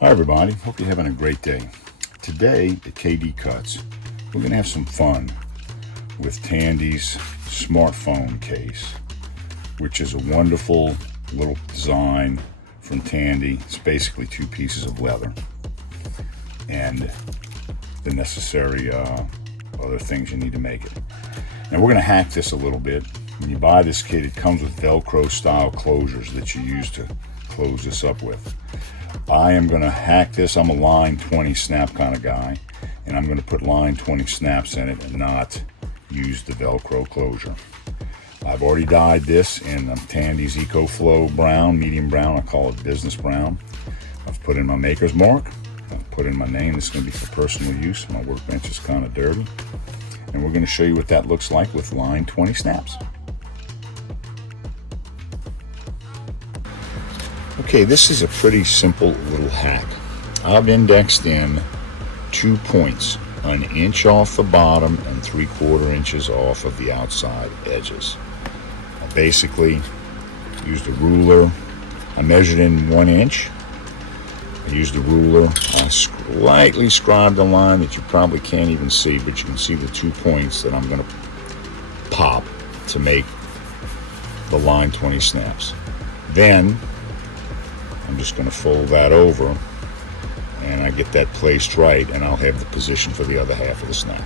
Hi everybody, hope you're having a great day. Today at KD Cuts, we're going to have some fun with Tandy's smartphone case, which is a wonderful little design from Tandy. It's basically two pieces of leather and the necessary other things you need to make it. Now we're going to hack this a little bit. When you buy this kit, it comes with Velcro style closures that you use to close this up with. I am going to hack this. I'm a line 20 snap kind of guy, and I'm going to put line 20 snaps in it and not use the Velcro closure. I've already dyed this in Tandy's EcoFlow brown, medium brown. I call it business brown. I've put in my maker's mark. I've put in my name. This is going to be for personal use. My workbench is kind of dirty. And we're going to show you what that looks like with line 20 snaps. Okay, this is a pretty simple little hack. I've indexed in 2 points, an inch off the bottom and 3/4 inches off of the outside edges. I basically used a ruler. I measured in 1 inch. I used a ruler. I slightly scribed a line that you probably can't even see, but you can see the 2 points that I'm going to pop to make the line 20 snaps. Then I'm just going to fold that over and I get that placed right, and I'll have the position for the other half of the snap.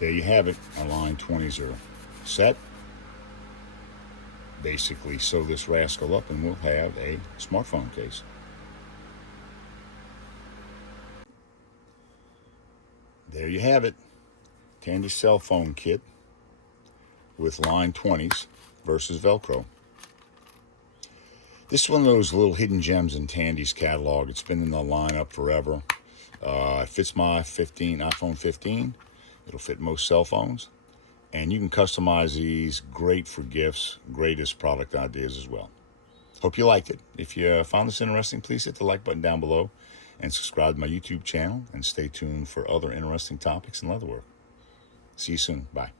There you have it. Our line 20s are set. Basically sew this rascal up and we'll have a smartphone case. There you have it. Tandy Cellphone kit with line 20s versus Velcro. This is one of those little hidden gems in Tandy's catalog. It's been in the lineup forever. It fits my iPhone 15. It'll fit most cell phones. And you can customize these. Great for gifts. Great as product ideas as well. Hope you liked it. If you found this interesting, please hit the like button down below and subscribe to my YouTube channel. And stay tuned for other interesting topics in leatherwork. See you soon. Bye.